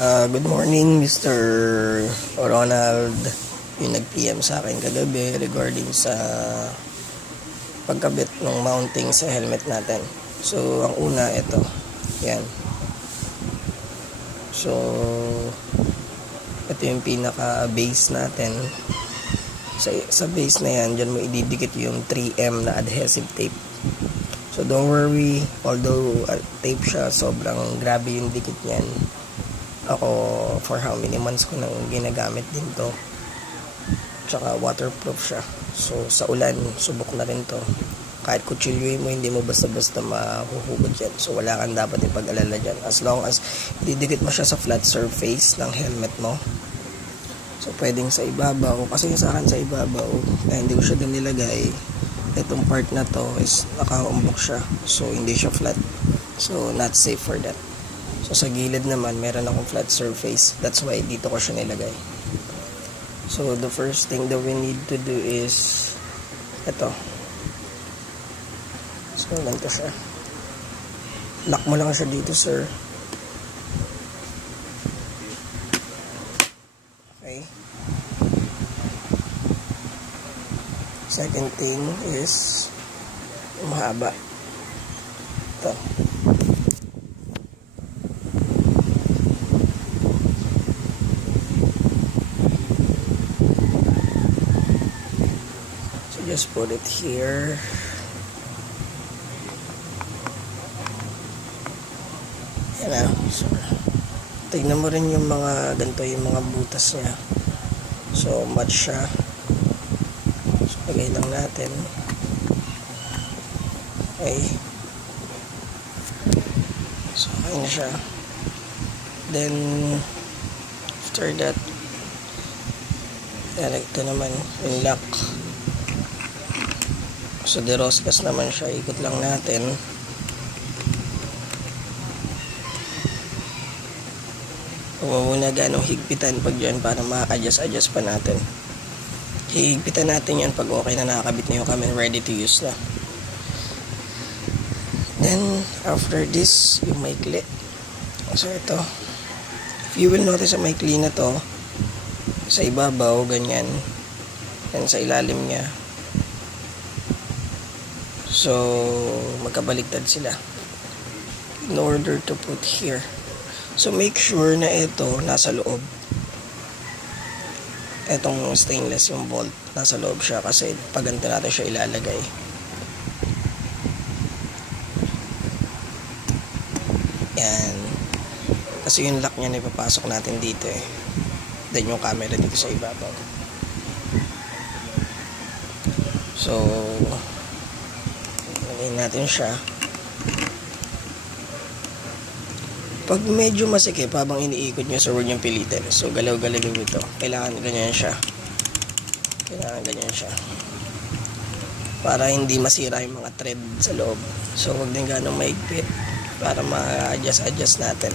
Good morning, Mr. Ronald. Yung nag-PM sa akin kagabi regarding sa pagkabit ng mounting sa helmet natin. So, ang una, ito. Yan. So, ito yung pinaka-base natin. Sa base na yan, dyan mo ididikit yung 3M na adhesive tape. So, don't worry. Although tape siya, sobrang grabe yung dikit niyan. Ako, for how many months ko nang ginagamit din to. Tsaka waterproof siya. So, sa ulan, subok na rin to. Kahit kutsilyoin mo, hindi mo basta-basta mahuhugod yan. So, wala kang dapat ipag-alala dyan. As long as didikit mo siya sa flat surface ng helmet mo. So, pwedeng sa ibabaw. Kasi sa akin sa ibabaw, kaya hindi ko siya din nilagay. Itong part na to is nakaumbok siya. So, hindi siya flat. So, not safe for that. So, sa gilid naman, meron akong flat surface. That's why dito ko siya nilagay. So, the first thing that we need to do is ito. So, ganito siya. Lock mo lang siya dito, sir. Okay. Second thing is mahaba. Ito. Just put it here. Yan na. So, tignan mo rin yung mga ganito, yung mga butas niya. So, match siya. So, lagay lang natin. Okay. So, okay na siya. Then, after that, ito naman, yung lock. So, deroskas naman siya. Ikot lang natin. Huwag muna ganong higpitan pag yan para ma-adjust pa natin. Higpitan natin yan pag okay na nakakabit na yung camera, ready to use na. Then, after this, yung maikli. So, ito. If you will notice ang maikli na to, sa ibabaw, ganyan. Yan sa ilalim niya. So, magkabaligtad sila in order to put here. So, make sure na ito nasa loob. Itong stainless yung bolt, nasa loob siya kasi pag ganito natin siya ilalagay. Yan. Kasi yung lock niya na ipapasok natin dito eh. Then yung camera dito sa ibabaw. So, natin siya. Pag medyo masikip habang iniikot nyo, so huwag nyo pilitin. So galaw-galawin ito. Kailangan ganyan siya. Para hindi masira yung mga thread sa loob. So huwag din ganong maigpit para ma-adjust natin.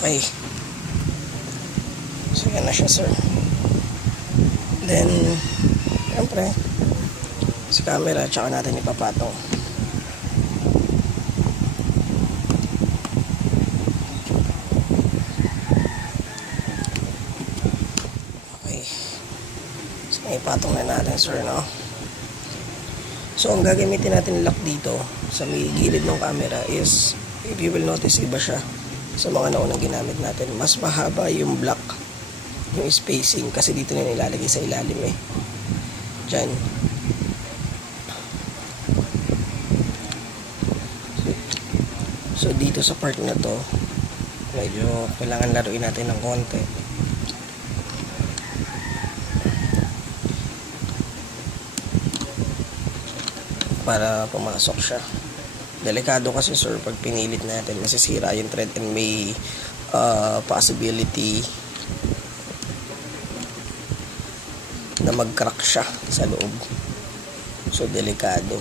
Okay. So yan na siya, sir. Then siyempre, sa camera, tsaka natin ipapatong. Okay. So, ipatong na natin, sir, no? So, ang gagamitin natin lock dito, sa may gilid ng camera is, if you will notice, iba siya sa mga naunang ginamit natin. Mas mahaba yung block, yung spacing, kasi dito na nilalagay sa ilalim eh. Dyan. So, dito sa part na to, medyo kailangan laruin natin ng konti. Para pumasok siya. Delikado kasi, sir, pag pinilit natin, masisira yung thread and may possibility na mag-crack siya sa loob. So, delikado.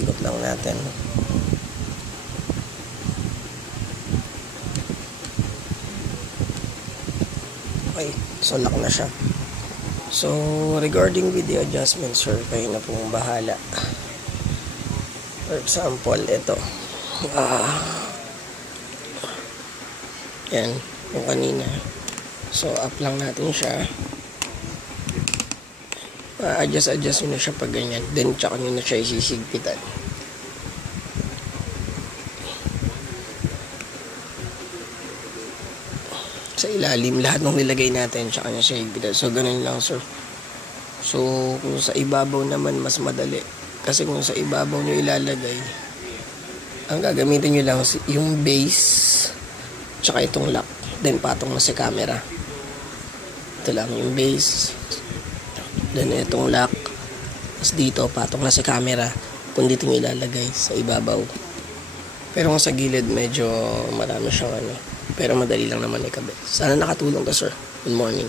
Ikot lang natin. Okay, so lock na siya. So regarding with the adjustment, sir, kayo na pong bahala. For example, ito. Yan, yung kanina. So up lang natin siya. Adjust nyo na siya pag ganyan. Then tsaka nyo na siya isisigpitan. Sa ilalim, lahat ng nilagay natin tsaka nyo siya higpitan. So ganun lang, sir. So kung sa ibabaw naman, mas madali. Kasi kung sa ibabaw nyo ilalagay, ang gagamitin nyo lang yung base tsaka itong lock. Then patong na sa camera. Ito lang yung base. Then itong lock. Tapos dito patong na sa camera. Kung dito nyo ilalagay sa ibabaw. Pero kung sa gilid medyo marami siyang ano. Pero madali lang naman ikabit. Sana nakatulong to, sir. Good morning.